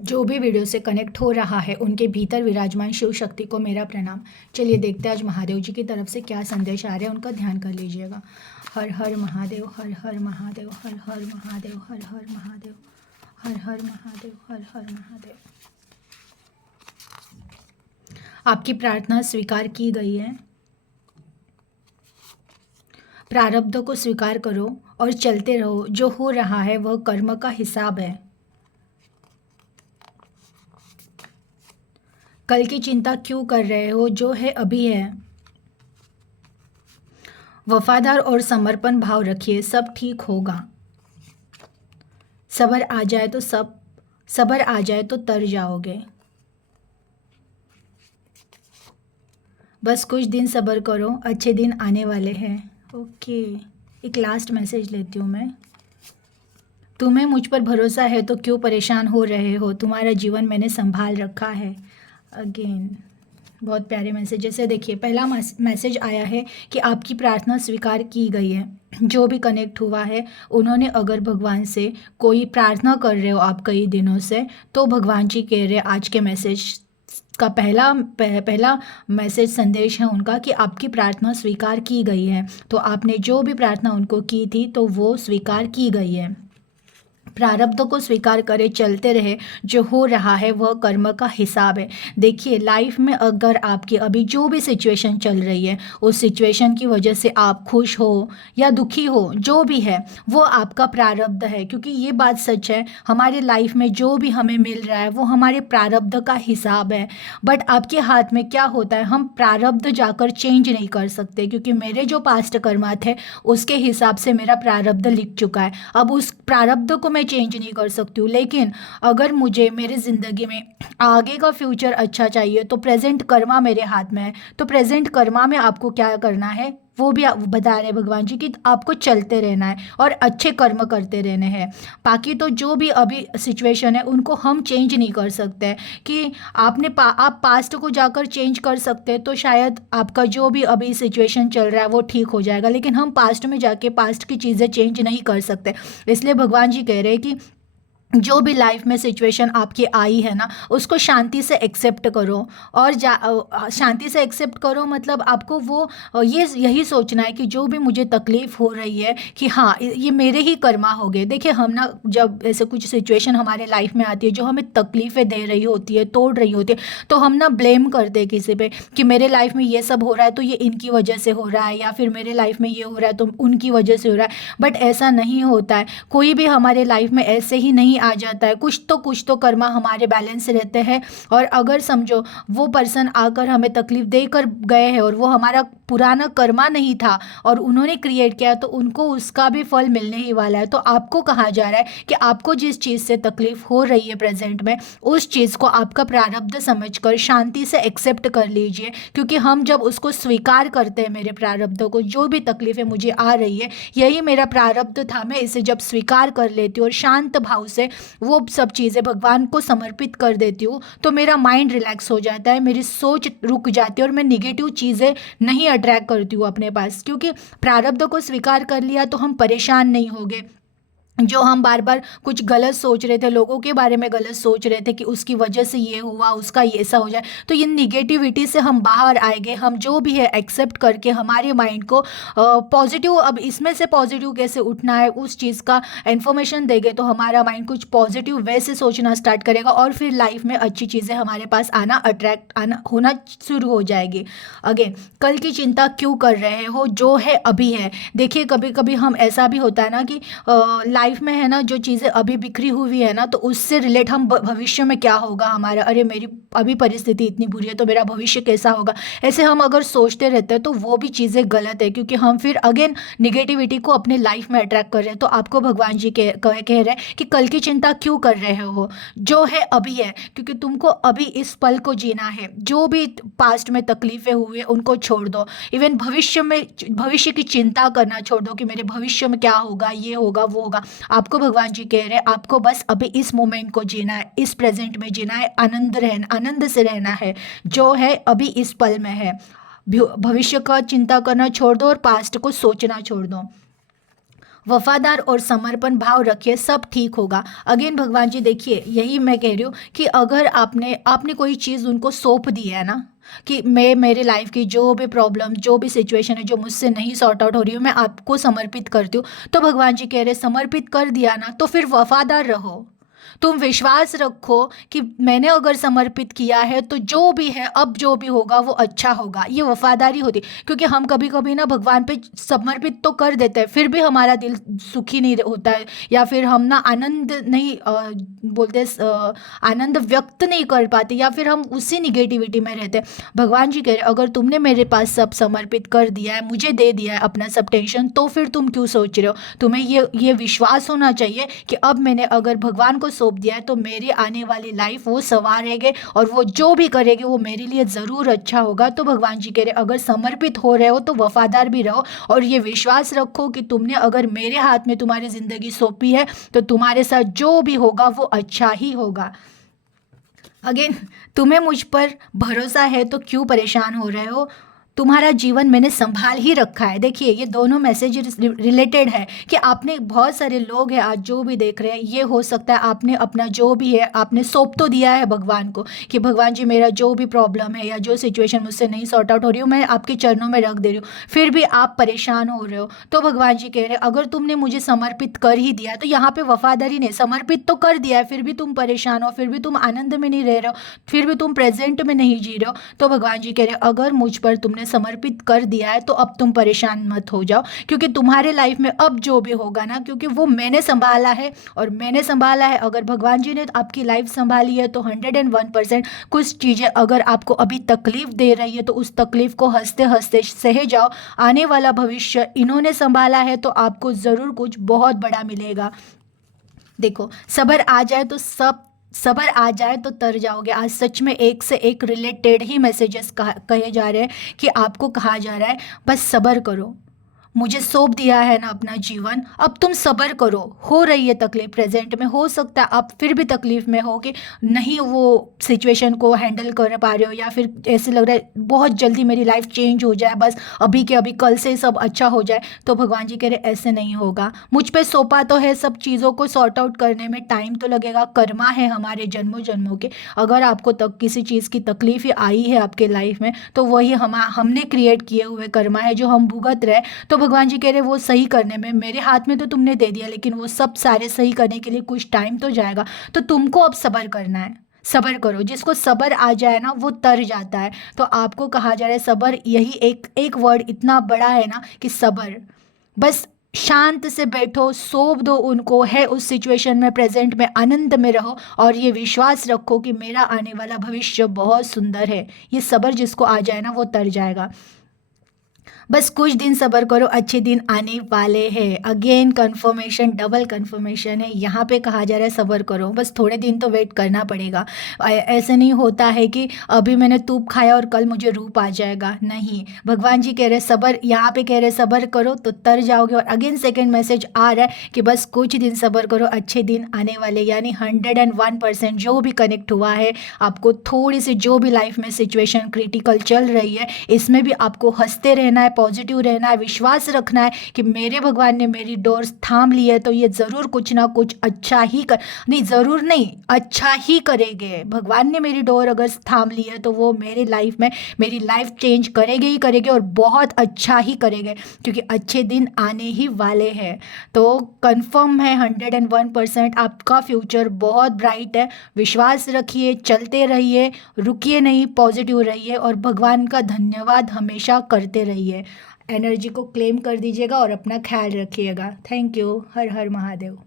जो भी वीडियो से कनेक्ट हो रहा है उनके भीतर विराजमान शिव शक्ति को मेरा प्रणाम। चलिए देखते हैं आज महादेव जी की तरफ से क्या संदेश आ रहे हैं, उनका ध्यान कर लीजिएगा। हर हर महादेव, हर हर महादेव, हर हर महादेव, हर हर महादेव, हर हर महादेव, हर हर महादेव। आपकी प्रार्थना स्वीकार की गई है। प्रारब्ध को स्वीकार करो और चलते रहो। जो हो रहा है वह कर्म का हिसाब है। कल की चिंता क्यों कर रहे हो? जो है अभी है। वफादार और समर्पण भाव रखिए, सब ठीक होगा। सब्र आ जाए तो तर जाओगे। बस कुछ दिन सब्र करो, अच्छे दिन आने वाले हैं। ओके, एक लास्ट मैसेज लेती हूँ मैं। तुम्हें मुझ पर भरोसा है तो क्यों परेशान हो रहे हो? तुम्हारा जीवन मैंने संभाल रखा है। अगेन बहुत प्यारे मैसेज। जैसे देखिए, पहला मैसेज आया है कि आपकी प्रार्थना स्वीकार की गई है। जो भी कनेक्ट हुआ है उन्होंने अगर भगवान से कोई प्रार्थना कर रहे हो आप कई दिनों से, तो भगवान जी कह रहे आज के मैसेज का पहला मैसेज संदेश है उनका कि आपकी प्रार्थना स्वीकार की गई है। तो आपने जो भी प्रार्थना उनको की थी तो वो स्वीकार की गई है। प्रारब्ध को स्वीकार करे, चलते रहे। जो हो रहा है वह कर्म का हिसाब है। देखिए, लाइफ में अगर आपकी अभी जो भी सिचुएशन चल रही है, उस सिचुएशन की वजह से आप खुश हो या दुखी हो, जो भी है वो आपका प्रारब्ध है। क्योंकि ये बात सच है, हमारे लाइफ में जो भी हमें मिल रहा है वो हमारे प्रारब्ध का हिसाब है। बट आपके हाथ में क्या होता है, हम प्रारब्ध जाकर चेंज नहीं कर सकते। क्योंकि मेरे जो पास्ट कर्मा थे उसके हिसाब से मेरा प्रारब्ध लिख चुका है। अब उस प्रारब्ध को मैं चेंज नहीं कर सकती हूँ। लेकिन अगर मुझे मेरे ज़िंदगी में आगे का फ्यूचर अच्छा चाहिए तो प्रेजेंट कर्मा मेरे हाथ में है। तो प्रेजेंट कर्मा में आपको क्या करना है वो भी आप बता रहे हैं भगवान जी कि आपको चलते रहना है और अच्छे कर्म करते रहने हैं। बाकी तो जो भी अभी सिचुएशन है उनको हम चेंज नहीं कर सकते कि आप पास्ट को जाकर चेंज कर सकते हैं तो शायद आपका जो भी अभी सिचुएशन चल रहा है वो ठीक हो जाएगा। लेकिन हम पास्ट में जाके पास्ट की चीज़ें चेंज नहीं कर सकते। इसलिए भगवान जी कह रहे हैं कि जो भी लाइफ में सिचुएशन आपकी आई है ना, उसको शांति से एक्सेप्ट करो। और शांति से एक्सेप्ट करो मतलब आपको वो यही सोचना है कि जो भी मुझे तकलीफ़ हो रही है कि हाँ ये मेरे ही कर्मा हो गए। देखिए, हम ना जब ऐसे कुछ सिचुएशन हमारे लाइफ में आती है जो हमें तकलीफ़ें दे रही होती है, तोड़ रही होती है, तो हम ना ब्लेम करते हैं किसी पे कि मेरे लाइफ में ये सब हो रहा है तो ये इनकी वजह से हो रहा है, या फिर मेरे लाइफ में ये हो रहा है तो उनकी वजह से हो रहा है। बट ऐसा नहीं होता है। कोई भी हमारे लाइफ में ऐसे ही नहीं आ जाता है। कुछ तो कर्मा हमारे बैलेंस रहते हैं। और अगर समझो वो पर्सन आकर हमें तकलीफ देकर गए हैं और वो हमारा पुराना कर्मा नहीं था और उन्होंने क्रिएट किया, तो उनको उसका भी फल मिलने ही वाला है। तो आपको कहा जा रहा है कि आपको जिस चीज़ से तकलीफ हो रही है प्रेजेंट में, उस चीज़ को आपका प्रारब्ध समझकर शांति से एक्सेप्ट कर लीजिए। क्योंकि हम जब उसको स्वीकार करते हैं, मेरे प्रारब्ध को, जो भी तकलीफें मुझे आ रही है यही मेरा प्रारब्ध था, मैं इसे जब स्वीकार कर लेती हूँ और शांत भाव से वो सब चीज़ें भगवान को समर्पित कर देती हूँ, तो मेरा माइंड रिलैक्स हो जाता है, मेरी सोच रुक जाती है और मैं निगेटिव चीज़ें नहीं अट्रैक्ट करती हूँ अपने पास। क्योंकि प्रारब्ध को स्वीकार कर लिया तो हम परेशान नहीं होंगे। जो हम बार बार कुछ गलत सोच रहे थे, लोगों के बारे में गलत सोच रहे थे कि उसकी वजह से ये हुआ, उसका ये ऐसा हो जाए, तो ये निगेटिविटी से हम बाहर आएंगे। हम जो भी है एक्सेप्ट करके हमारे माइंड को पॉजिटिव, अब इसमें से पॉजिटिव कैसे उठना है उस चीज़ का इन्फॉर्मेशन देंगे तो हमारा माइंड कुछ पॉजिटिव वे से सोचना स्टार्ट करेगा और फिर लाइफ में अच्छी चीज़ें हमारे पास आना होना शुरू हो जाएगी। अगेन, कल की चिंता क्यों कर रहे हो? जो है अभी है। देखिए, कभी कभी हम ऐसा भी होता है ना कि लाइफ में है ना, जो चीज़ें अभी बिखरी हुई है ना, तो उससे रिलेट हम भविष्य में क्या होगा हमारा, अरे मेरी अभी परिस्थिति इतनी बुरी है तो मेरा भविष्य कैसा होगा, ऐसे हम अगर सोचते रहते हैं तो वो भी चीज़ें गलत है। क्योंकि हम फिर अगेन निगेटिविटी को अपने लाइफ में अट्रैक्ट कर रहे हैं। तो आपको भगवान जी कह रहे हैं कि कल की चिंता क्यों कर रहे हो? जो है अभी है। क्योंकि तुमको अभी इस पल को जीना है। जो भी पास्ट में तकलीफें हुई उनको छोड़ दो। इवन भविष्य की चिंता करना छोड़ दो कि मेरे भविष्य में क्या होगा, ये होगा, वो होगा। आपको भगवान जी कह रहे हैं आपको बस अभी इस मोमेंट को जीना है, इस प्रेजेंट में जीना है, आनंद से रहना है। जो है अभी इस पल में है। भविष्य का चिंता करना छोड़ दो और पास्ट को सोचना छोड़ दो। वफादार और समर्पण भाव रखिए, सब ठीक होगा। अगेन भगवान जी देखिए, यही मैं कह रही हूँ कि अगर आपने कोई चीज़ उनको सौंप दी है ना, कि मैं मेरे लाइफ की जो भी प्रॉब्लम, जो भी सिचुएशन है जो मुझसे नहीं सॉर्ट आउट हो रही हूँ, मैं आपको समर्पित करती हूँ, तो भगवान जी कह रहे समर्पित कर दिया ना, तो फिर वफादार रहो। तुम विश्वास रखो कि मैंने अगर समर्पित किया है तो जो भी है, अब जो भी होगा वो अच्छा होगा। ये वफादारी होती, क्योंकि हम कभी कभी ना भगवान पे समर्पित तो कर देते हैं, फिर भी हमारा दिल सुखी नहीं होता है, या फिर हम ना आनंद नहीं बोलते आनंद व्यक्त नहीं कर पाते, या फिर हम उसी निगेटिविटी में रहते हैं। भगवान जी कह रहे अगर तुमने मेरे पास सब समर्पित कर दिया है, मुझे दे दिया है अपना सब टेंशन, तो फिर तुम क्यों सोच रहे हो। तुम्हें ये विश्वास होना चाहिए कि अब मैंने अगर भगवान को सौंप दिया है तो मेरी आने वाली लाइफ वो संवारेंगे, और वो जो भी करेंगे वो मेरे लिए ज़रूर अच्छा होगा। तो भगवान जी कह रहे अगर समर्पित हो रहे हो तो वफादार भी रहो, और ये विश्वास रखो कि तुमने अगर मेरे हाथ में तुम्हारी ज़िंदगी सौंपी है तो तुम्हारे साथ जो भी होगा वो अच्छा ही होगा। अगेन, तुम्हें मुझ पर भरोसा है तो क्यों परेशान हो रहे हो, तुम्हारा जीवन मैंने संभाल ही रखा है। देखिए ये दोनों मैसेज रिलेटेड है कि आपने, बहुत सारे लोग हैं आज जो भी देख रहे हैं, ये हो सकता है आपने अपना जो भी है आपने सौंप तो दिया है भगवान को, कि भगवान जी मेरा जो भी प्रॉब्लम है या जो सिचुएशन मुझसे नहीं सॉर्ट आउट हो रही हूँ मैं आपके चरणों में रख दे रही हूँ, फिर भी आप परेशान हो रहे हो। तो भगवान जी कह रहे हैं अगर तुमने मुझे समर्पित कर ही दिया है, तो यहाँ पे वफादारी नहीं, समर्पित तो कर दिया है, फिर भी तुम परेशान हो, फिर भी तुम आनंद में नहीं रह रहे हो, फिर भी तुम प्रेजेंट में नहीं जी रहे हो, तो भगवान जी कह रहे हैं अगर मुझ पर तुमने समर्पित कर दिया है तो अब तुम परेशान मत हो जाओ, क्योंकि तुम्हारे लाइफ में अब जो भी होगा ना, क्योंकि वो मैंने संभाला है, और मैंने संभाला है। अगर भगवान जी ने आपकी लाइफ संभाली है तो 101%। कुछ चीज़ें अगर आपको अभी तकलीफ दे रही है तो उस तकलीफ को हंसते हंसते सहे जाओ। आने वाला भविष्य इन्होंने संभाला है तो आपको ज़रूर कुछ बहुत बड़ा मिलेगा। देखो सब्र आ जाए तो सब्र आ जाए तो तर जाओगे। आज सच में एक से एक रिलेटेड ही मैसेजेस कहे जा रहे हैं कि आपको कहा जा रहा है बस सब्र करो, मुझे सौंप दिया है ना अपना जीवन, अब तुम सब्र करो। हो रही है तकलीफ प्रेजेंट में, हो सकता है आप फिर भी तकलीफ में हो कि नहीं वो सिचुएशन को हैंडल कर पा रहे हो, या फिर ऐसे लग रहा है बहुत जल्दी मेरी लाइफ चेंज हो जाए, बस अभी के अभी कल से सब अच्छा हो जाए। तो भगवान जी कह रहे ऐसे नहीं होगा, मुझ पे सौंपा तो है, सब चीज़ों को सॉर्ट आउट करने में टाइम तो लगेगा, कर्मा है हमारे जन्मों जन्मों के। अगर आपको किसी चीज़ की तकलीफ ही आई है आपके लाइफ में तो वही हमने क्रिएट किए हुए कर्मा है जो हम भुगत रहे। तो भगवान जी कह रहे वो सही करने में, मेरे हाथ में तो तुमने दे दिया, लेकिन वो सब सारे सही करने के लिए कुछ टाइम तो जाएगा, तो तुमको अब सब्र करना है। सब्र करो, जिसको सब्र आ जाए ना वो तर जाता है। तो आपको कहा जा रहा है सब्र, यही एक वर्ड इतना बड़ा है ना कि सब्र। बस शांत से बैठो, सौंप दो उनको, है उस सिचुएशन में, प्रेजेंट में आनंद में रहो, और ये विश्वास रखो कि मेरा आने वाला भविष्य बहुत सुंदर है। ये सब्र जिसको आ जाए ना वो तर जाएगा। बस कुछ दिन सब्र करो, अच्छे दिन आने वाले हैं। अगेन कंफर्मेशन, डबल कंफर्मेशन है, यहाँ पे कहा जा रहा है सब्र करो, बस थोड़े दिन तो वेट करना पड़ेगा। ऐसे नहीं होता है कि अभी मैंने तूप खाया और कल मुझे रूप आ जाएगा, नहीं। भगवान जी कह रहे सब्र, यहाँ पे कह रहे सब्र करो तो तर जाओगे। और अगेन सेकेंड मैसेज आ रहा है कि बस कुछ दिन सब्र करो, अच्छे दिन आने वाले। यानी 101% जो भी कनेक्ट हुआ है आपको, थोड़ी सी जो भी लाइफ में सिचुएशन क्रिटिकल चल रही है, इसमें भी आपको हंसते रहना है, पॉजिटिव रहना है, विश्वास रखना है कि मेरे भगवान ने मेरी डोर थाम ली है तो ये ज़रूर कुछ ना कुछ अच्छा ही नहीं, ज़रूर नहीं, अच्छा ही करेंगे। भगवान ने मेरी डोर अगर थाम ली है तो वो मेरी लाइफ में मेरी लाइफ चेंज करेंगे ही करेंगे, और बहुत अच्छा ही करेंगे, क्योंकि अच्छे दिन आने ही वाले हैं। तो कंफर्म है 101% आपका फ्यूचर बहुत ब्राइट है। विश्वास रखिए, चलते रहिए, रुकिए नहीं, पॉजिटिव रहिए, और भगवान का धन्यवाद हमेशा करते रहिए। एनर्जी को क्लेम कर दीजिएगा और अपना ख्याल रखिएगा। Thank you. Her her Mahadev.